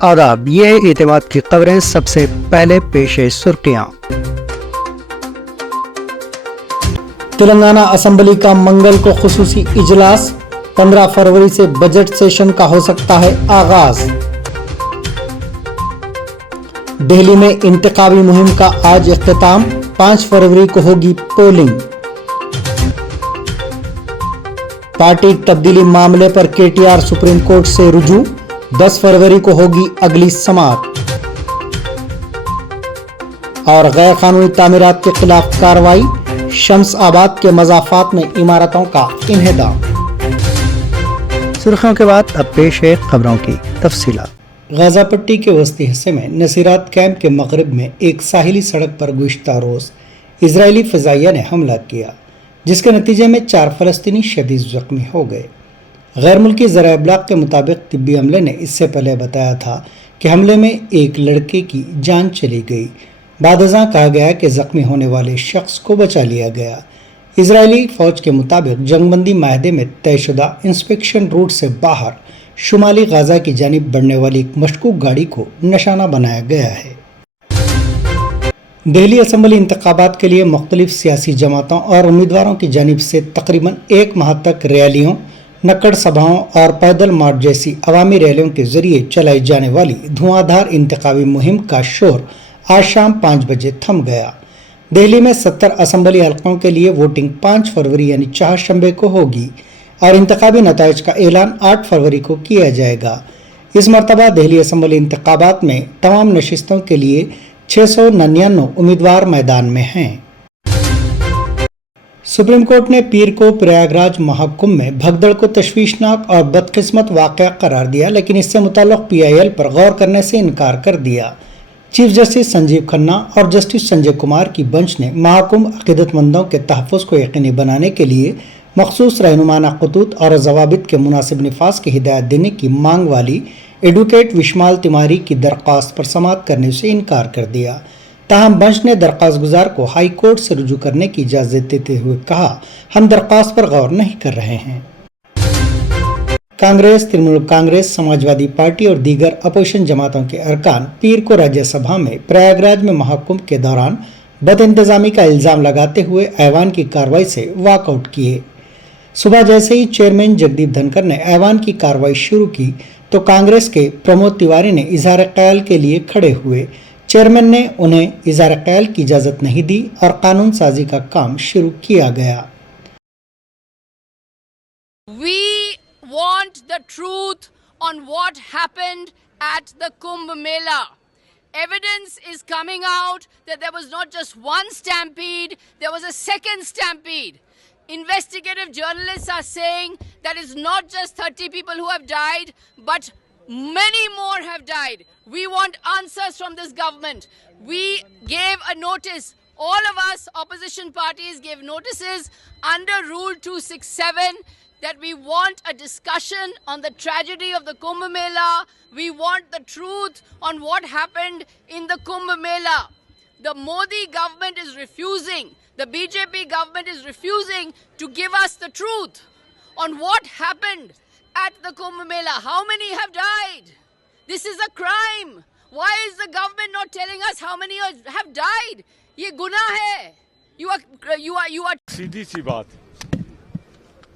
آداب، یہ ہے اعتماد کی خبریں۔ سب سے پہلے پیش سرخیاں۔ تلنگانہ اسمبلی کا منگل کو خصوصی اجلاس، 15 فروری سے بجٹ سیشن کا ہو سکتا ہے آغاز۔ دہلی میں انتخابی مہم کا آج اختتام، 5 فروری کو ہوگی پولنگ۔ پارٹی تبدیلی معاملے پر کے ٹی آر سپریم کورٹ سے رجوع، 10 فروری کو ہوگی اگلی سماعت۔ اور غیر قانونی تعمیرات کے خلاف کارروائی، شمس آباد کے مضافات میں عمارتوں کا انہدام۔ سرخیوں کے بعد اب پیش ہے خبروں کی تفصیلات۔ غازہ پٹی کے وسطی حصے میں نصیرات کیمپ کے مغرب میں ایک ساحلی سڑک پر گزشتہ روز اسرائیلی فضائیہ نے حملہ کیا، جس کے نتیجے میں 4 فلسطینی شدید زخمی ہو گئے۔ غیر ملکی ذرائع ابلاغ کے مطابق طبی عملے نے اس سے پہلے بتایا تھا کہ حملے میں ایک لڑکے کی جان چلی گئی۔ بعد ازاں کہا گیا کہ زخمی ہونے والے شخص کو بچا لیا گیا۔ اسرائیلی فوج کے مطابق جنگ بندی معاہدے میں طے شدہ انسپیکشن روٹ سے باہر شمالی غزہ کی جانب بڑھنے والی ایک مشکوک گاڑی کو نشانہ بنایا گیا ہے۔ دہلی اسمبلی انتخابات کے لیے مختلف سیاسی جماعتوں اور امیدواروں کی جانب سے تقریباً 1 ماہ تک ریلیوں، نکڑ سبھاؤں اور پیدل مارچ جیسی عوامی ریلیوں کے ذریعے چلائی جانے والی دھواں دھار انتخابی مہم کا شور آج شام 5 بجے تھم گیا۔ دہلی میں 70 اسمبلی حلقوں کے لیے ووٹنگ 5 فروری یعنی چہارشنبے کو ہوگی اور انتخابی نتائج کا اعلان 8 فروری کو کیا جائے گا۔ اس مرتبہ دہلی اسمبلی انتخابات میں تمام نشستوں کے لیے 699 امیدوار میدان میں ہیں۔ سپریم کورٹ نے پیر کو پریاگ راج مہاکمبھ میں بھگدڑ کو تشویشناک اور بدقسمت واقعہ قرار دیا، لیکن اس سے متعلق PIL پر غور کرنے سے انکار کر دیا۔ چیف جسٹس سنجیو کھنہ اور جسٹس سنجے کمار کی بنچ نے مہاکمبھ عقیدت مندوں کے تحفظ کو یقینی بنانے کے لیے مخصوص رہنمانہ خطوط اور ضوابط کے مناسب نفاذ کی ہدایت دینے کی مانگ والی ایڈوکیٹ وشمال تیواری کی درخواست پر سماعت کرنے سے انکار کر دیا۔ تاہم بنچ نے درخواست گزار کو ہائی کورٹ سے رجوع کرنے کی اجازت دیتے ہوئے کہا، ہم درخواست پر غور نہیں کر رہے ہیں۔ کانگریس، ترنمول کانگریس، سماجوادی پارٹی اور دیگر اپوزیشن جماعتوں کے ارکان پیر کو راجیہ سبھا میں پریاگ راج میں مہاکمبھ کے دوران بد انتظامی کا الزام لگاتے ہوئے ایوان کی کارروائی سے واک آؤٹ کیے۔ صبح جیسے ہی چیئرمین جگدیپ دھنکر نے ایوان کی کارروائی شروع کی تو کانگریس کے پرمود تیواری نے اظہار خیال کے لیے کھڑے ہوئے۔ چیئرمین نے انہیں اظہار خیال کی اجازت نہیں دی اور قانون سازی کا کام شروع کیا گیا۔ We want the truth on what happened at the Kumbh Mela. Evidence is coming out that there was not just one stampede, there was a second stampede. Investigative journalists are saying that it's not just 30 people who have died, but many more have died. We want answers from this government. We gave a notice. All of us opposition parties gave notices under Rule 267 that we want a discussion on the tragedy of the Kumbh Mela. We want the truth on what happened in the Kumbh Mela. The Modi government is refusing, the BJP government is refusing to give us the truth on what happened at the Kumbh Mela. How many have died? This is a crime. Why is the government not telling us how many have died? Ye gunah hai. You are सीधी सी बात,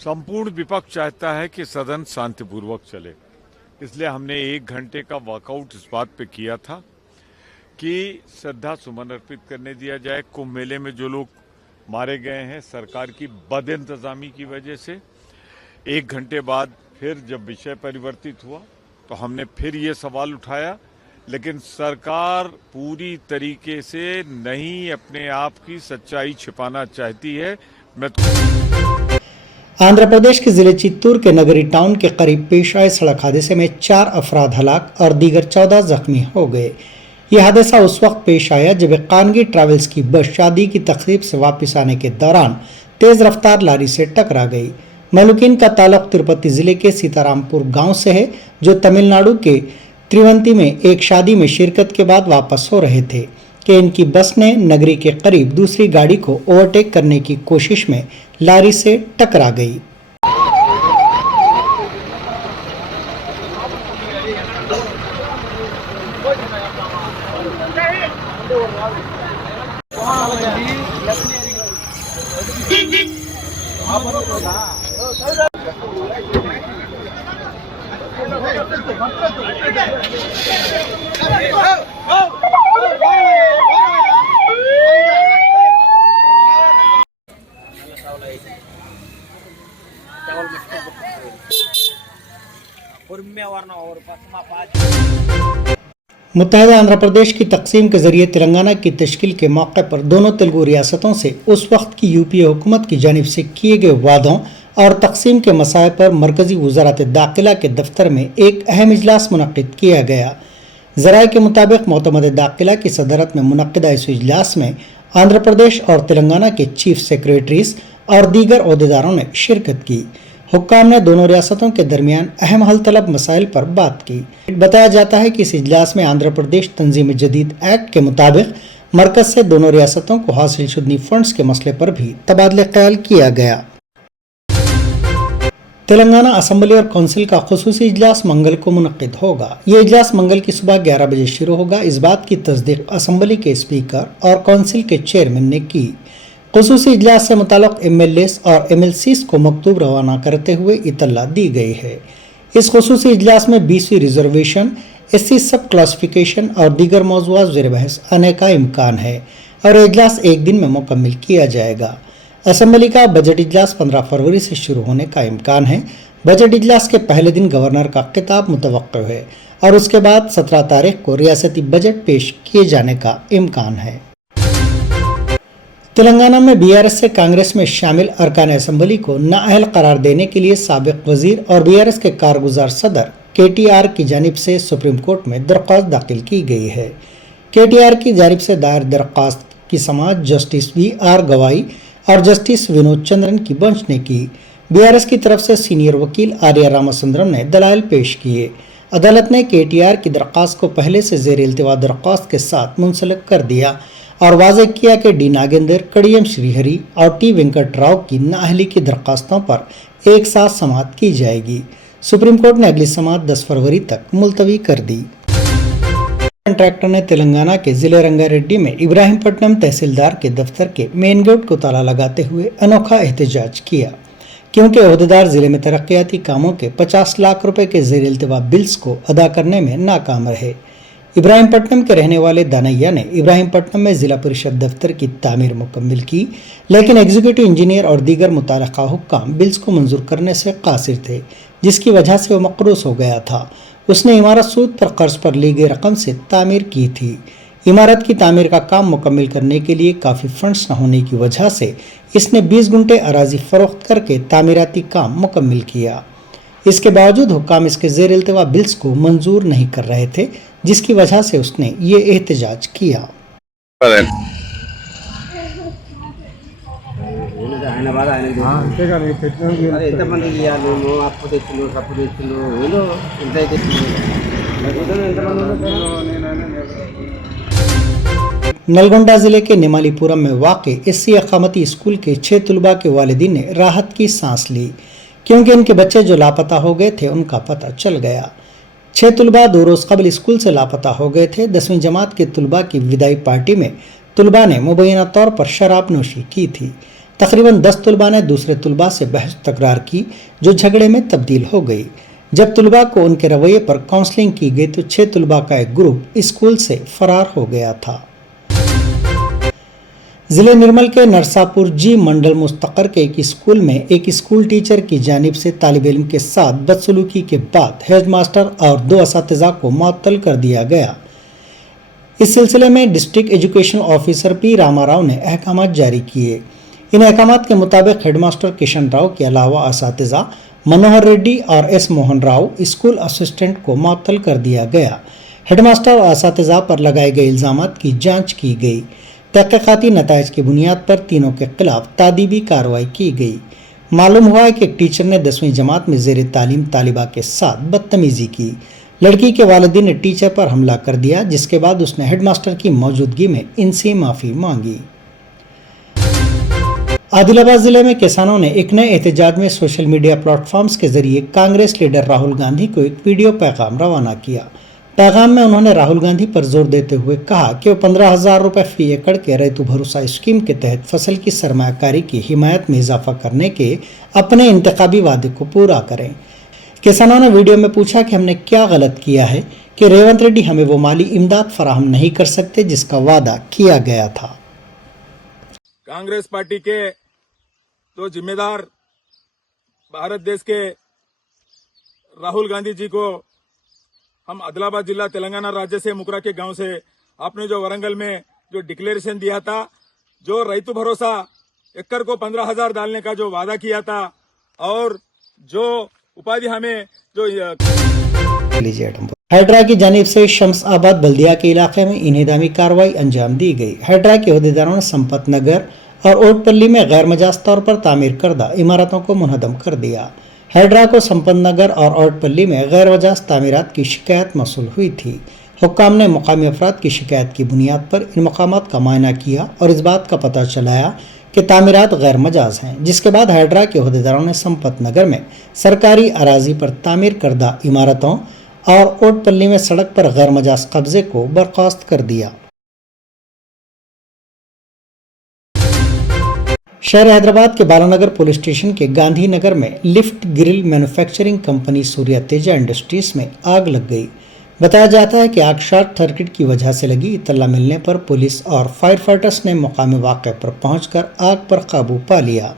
संपूर्ण विपक्ष चाहता है कि सदन शांतिपूर्वक चले, इसलिए हमने 1 घंटे का वॉकआउट इस बात पे किया था कि श्रद्धा सुमन अर्पित करने दिया जाए। कुंभ मेले में जो लोग मारे गए हैं सरकार की बद इंतजामी की वजह से। 1 घंटे बाद फिर जब विषय परिवर्तित हुआ तो हमने फिर ये सवाल उठाया, लेकिन सरकार पूरी तरीके से नहीं अपने आप की सच्चाई छिपाना चाहती है। آندھرا پردیش کے ضلع چتور کے نگری ٹاؤن کے قریب پیش آئے سڑک حادثے میں 4 افراد ہلاک اور دیگر 14 زخمی ہو گئے۔ یہ حادثہ اس وقت پیش آیا جب ایک خانگی ٹریولز کی بس شادی کی تقریب سے واپس آنے کے دوران تیز رفتار لاری سے ٹکرا گئی۔ مہلوکین کا تعلق تروپتی ضلع کے سیتارام پور گاؤں سے ہے، جو تمل ناڈو کے تریونتی میں ایک شادی میں شرکت کے بعد واپس ہو رہے تھے کہ ان کی بس نے نگری کے قریب دوسری گاڑی کو اوورٹیک کرنے کی کوشش میں لاری سے ٹکرا گئی۔ मुत्तहदा आंध्र प्रदेश की तकसीम के जरिए तेलंगाना की तश्कील के मौके पर दोनों तेलुगु रियासतों से उस वक्त की यूपीए हुकूमत की जानिब से किए गए वादों और तकसीम के मसाए पर मरकजी वजारत दाखिला के दफ्तर में एक अहम इजलास मुनक्किद किया गया। ज़राए के मुताबिक मोतमद दाखिला की सदरत में मुनक्किदा इस इजलास में आंध्र प्रदेश और तेलंगाना के चीफ सेक्रेटरीज और दीगर ओहदेदारों ने शिरकत की। हुक्काम ने दोनों रियासतों के दरमियान अहम हल तलब मसाइल पर बात की। बताया जाता है कि इस इजलास में आंध्र प्रदेश तंजीम जदीद एक्ट के मुताबिक मरकज से दोनों रियासतों को हासिल शुदनी फंड्स के मसले पर भी तबादले ख्याल किया गया। तेलंगाना असम्बली और कौंसिल का खुसूसी इजलास मंगल को मुनक्किद होगा। ये इजलास मंगल की सुबह 11 बजे शुरू होगा। इस बात की तस्दीक असम्बली के स्पीकर और कौंसिल के चेयरमैन ने की। खुसूसी इजलास से मुताल्लिक़ एमएलएस और एमएलसीज को मकतूब रवाना करते हुए इतला दी गई है। इस खुसूसी इजलास में 20वीं रिजर्वेशन, एससी सब क्लासिफिकेशन और दीगर मौज़ूआत ज़ेर बहस आने का इम्कान है और इजलास एक दिन में मुकम्मल किया जाएगा। असम्बली का बजट इजलास 15 फरवरी से शुरू होने का इम्कान है। बजट इजलास के पहले दिन गवर्नर का खिताब मुतवक्किल है और उसके बाद 17 तारीख को रियासती बजट पेश किए जाने का इम्कान है। तेलंगाना में बीआरएस से कांग्रेस में शामिल अरकान असम्बली को नाअहल करार देने के लिए साबिक वजीर और बीआरएस के कारगुजार सदर केटीआर की जानिब से सुप्रीम कोर्ट में दरख्वास्त दाखिल की गई है। केटीआर की जानिब से दायर दरख्वास्त की समाअत जस्टिस वी.आर. गवाई और जस्टिस विनोद चंद्रन की बेंच ने की। बीआरएस की तरफ से सीनियर वकील आर्या रामचंद्रन ने दलाइल पेश किए। अदालत ने केटीआर की दरख्वास्त को पहले से जेर इल्तिवा दरख्वास्त के साथ मुंसलिक कर दिया और वाज़ेह किया कि डी नागेंद्र, कड़ियम श्रीहरि और टी वेंकट राव की नाअहली की दरख्वास्तों पर एक साथ समाअत की जाएगी। सुप्रीम कोर्ट ने अगली समाअत 10 फरवरी तक मुलतवी कर दी। कॉन्ट्रैक्टर ने तेलंगाना के जिले रंगारेड्डी में इब्राहिमपट्टनम तहसीलदार के दफ्तर के मेन गेट को ताला लगाते हुए अनोखा एहतजाज किया, क्योंकि ओहदेदार जिले में तरक्याती कामों के 50 लाख रुपए के जेर इल्तिवा बिल्स को अदा करने में नाकाम रहे। इब्राहिमपट्टनम के रहने वाले दानैया ने इब्राहिमपट्टनम में जिला परिषद दफ्तर की तामीर मुकम्मल की, लेकिन एग्जीक्यूटिव इंजीनियर और दीगर मुताल्लिका हुक्काम बिल्स को मंजूर करने से कासिर थे, जिसकी वजह से वो मकरूस हो गया था। उसने इमारत सूद पर कर्ज पर ली गई रकम से तामीर की थी। इमारत की तामीर का काम मुकम्मल करने के लिए काफ़ी फंड्स न होने की वजह से इसने 20 गुंठे अराजी फरोख्त करके तामीराती काम मुकम्मल किया। इसके बावजूद हुक्काम इसके जेर इल्तिवा बिल्स को मंजूर नहीं कर रहे थे, जिसकी वजह से उसने ये एहतजाज किया। ఎంతమందికి ఇవ్వాలి అప్పు తెచ్చులు తప్పు తెచ్చులు ఏదో ఎంత అయితే नलगोंडा जिले के निमालीपुरम में वाक़ एससी अकामती स्कूल के 6 तलबा के वालिदीन ने राहत की सांस ली, क्योंकि इनके बच्चे जो लापता हो गए थे उनका पता चल गया। 6 तलबा 2 रोज़ कबल स्कूल से लापता हो गए थे। 10वीं जमात के तलबा की विदाई पार्टी में तलबा ने मुबैना तौर पर शराब नोशी की थी। तकरीबन 10 तलबा ने दूसरे तलबा से बहस तकरार की, जो झगड़े में तब्दील हो गई। जब तलबा को उनके रवैये पर काउंसलिंग की गई तो 6 तलबा का एक ग्रुप स्कूल से फरार हो गया था। जिले निर्मल के नरसापुर जी मंडल मुस्तकर के एक स्कूल में एक स्कूल टीचर की जानिब से तालिब इल्म के साथ बदसलूकी के बाद हेड मास्टर और 2 असातिज़ा को मुअत्तल कर दिया गया। इस सिलसिले में district education officer P Ramarao ने अहकाम जारी किए। इन अहकाम के मुताबिक हेडमास्टर किशन राव के अलावा असातिज़ा मनोहर रेड्डी और S Mohan Rao school assistant को मुअत्तल कर दिया गया। हेडमास्टर और असातिज़ा पर लगाए गए इल्ज़ामात की जांच की गई। तहक़ीक़ाती नताइज की बुनियाद पर तीनों के खिलाफ तादीबी कार्रवाई की गई। मालूम हुआ है कि एक टीचर ने 10वीं जमात में ज़ेर तालीम तालिबा के साथ बदतमीज़ी की। लड़की के वालिदैन ने टीचर पर हमला कर दिया, जिसके बाद उसने हेडमास्टर की मौजूदगी में इनसे माफ़ी मांगी। आदिलाबाद जिले में किसानों ने एक नए एहतजाज में सोशल मीडिया प्लेटफॉर्म्स के जरिए कांग्रेस लीडर राहुल गांधी को एक वीडियो पैगाम रवाना किया। पैगाम में उन्होंने राहुल गांधी पर जोर देते हुए कहा कि वो 15,000 रुपए फी एकड़ के रैतु भरोसा स्कीम के तहत फसल की सरमायाकारी की हिमायत में इजाफा करने के अपने इंतखाबी वादे को पूरा करें। किसानों ने वीडियो में पूछा कि हमने क्या गलत किया है कि रेवंत रेड्डी हमें वो माली इमदाद फराहम नहीं कर सकते जिसका वादा किया गया था। कांग्रेस पार्टी के तो जिम्मेदार भारत देश के राहुल गांधी जी को हम आदिलाबाद जिला तेलंगाना राज्य से मुकरा के गांव से आपने जो वरंगल में जो डिक्लेरेशन दिया था, जो रैतु भरोसा एकड़ को 15,000 डालने का जो वादा किया था और जो उपाधि हमें जो हैड्रा की जानिब से शम्स आबाद बल्दिया के इलाके में इन्हेदामी कार्रवाई अंजाम दी गई। हैड्रा के अहदेदारों ने संपत नगर और ओटपल्ली में गैर मजाज तौर पर तामीर करदा इमारतों को मुनहदम कर दिया। हैड्रा को संपत नगर और ओटपल्ली में गैर वजाज तामीरात की शिकायत मौसूल हुई थी। हुक्काम ने मुकामी अफराद की शिकायत की बुनियाद पर इन मकामात का मुआयना किया और इस बात का पता चलाया कि तामीरात गैर मजाज हैं, जिसके बाद हैड्रा के अहदेदारों ने संपत नगर में सरकारी अराजी पर तामीर करदा इमारतों और ओटपल्ली में सड़क पर गैर मजाज कब्जे को बर्खास्त कर दिया। शहर हैदराबाद के बालानगर पुलिस स्टेशन के गांधी नगर में lift grill manufacturing company Surya Teja industries में आग लग गई। बताया जाता है कि आग शॉर्ट सर्किट की वजह से लगी। इत्तला मिलने पर पुलिस और फायर फाइटर्स ने मकामी वाक़े पर पहुंचकर आग पर काबू पा लिया।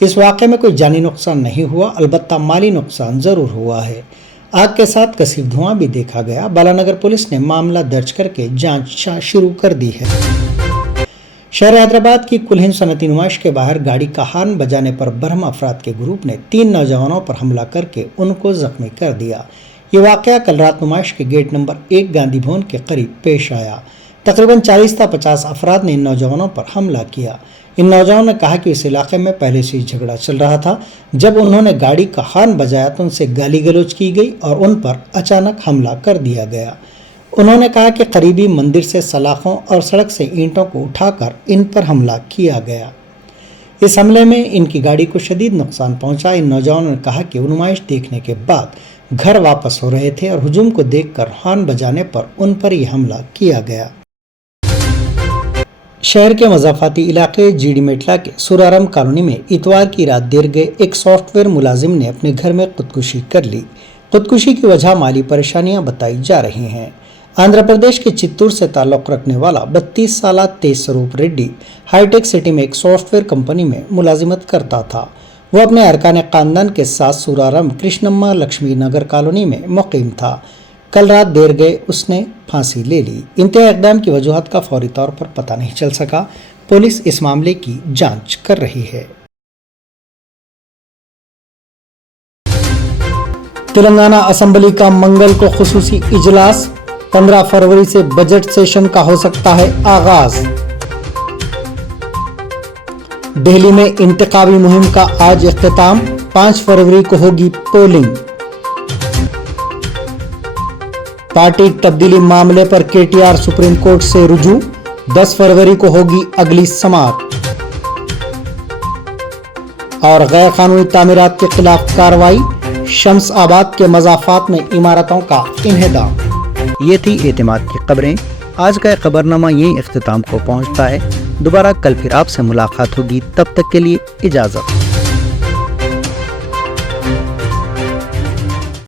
इस वाक़े में कोई जानी नुकसान नहीं हुआ, अलबत्ता माली नुकसान जरूर हुआ है। आग के साथ कसीफ धुआं भी देखा गया। बालानगर पुलिस ने मामला दर्ज करके जांच शुरू कर दी है। शहर हैदराबाद की कुल हिंद सनती नुमाइश के बाहर गाड़ी का हॉर्न बजाने पर बरहम अफराद के ग्रुप ने 3 नौजवानों पर हमला करके उनको जख्मी कर दिया। ये वाक़या कल रात नुमाइश के गेट नंबर 1 गांधी भवन के करीब पेश आया। तकरीबन 40 से 50 अफराद ने इन नौजवानों पर हमला किया। इन नौजवानों ने कहा कि इस इलाके में पहले से ही झगड़ा चल रहा था। जब उन्होंने गाड़ी का हॉर्न बजाया तो उनसे गाली गलौज की गई और उन पर अचानक हमला कर दिया गया। उन्होंने कहा कि करीबी मंदिर से सलाखों और सड़क से ईंटों को उठाकर इन पर हमला किया गया। इस हमले में इनकी गाड़ी को शदीद नुकसान पहुंचा। इन नौजवानों ने कहा कि वो नुमाइश देखने के बाद घर वापस हो रहे थे और हुजूम को देखकर हॉर्न बजाने पर उन पर यह हमला किया गया। शहर के मज़ाफ़ाती इलाके जीडी मेटला के सुरारम कॉलोनी में इतवार की रात देर गए एक सॉफ्टवेयर मुलाजिम ने अपने घर में खुदकुशी कर ली। खुदकुशी की वजह माली परेशानियां बताई जा रही हैं। आंध्र प्रदेश के चित्तूर से ताल्लुक़ रखने वाला 32 साला तेज स्वरूप रेड्डी हाईटेक सिटी में एक सॉफ्टवेयर कंपनी में मुलाजिमत करता था। वो अपने अरकान ख़ानदान के साथ सुरारम कृष्णम्मा लक्ष्मी नगर कॉलोनी में मुक़ीम था। कल रात देर गए उसने फांसी ले ली। इंतहा इक़दाम की वजूहत का फौरी तौर पर पता नहीं चल सका। पुलिस इस मामले की जांच कर रही है। तेलंगाना असेंबली का मंगल को खुसूसी इजलास। 15 फरवरी से बजट सेशन का हो सकता है आगाज। दिल्ली में इंतखाबी मुहिम का आज इख्तिताम। 5 फरवरी को होगी पोलिंग। पार्टी तब्दीली मामले पर केटीआर सुप्रीम कोर्ट से रुजू। 10 फरवरी को होगी अगली समाअत। और गैर कानूनी तामीरात के खिलाफ कार्रवाई। शम्स आबाद के मज़ाफ़ात में इमारतों का इन्हेदाम। ये थी एतमाद की खबरें। आज का खबरनामा यहीं इख्तिताम को पहुंचता है। दोबारा कल फिर आपसे मुलाकात होगी। तब तक के लिए इजाज़त।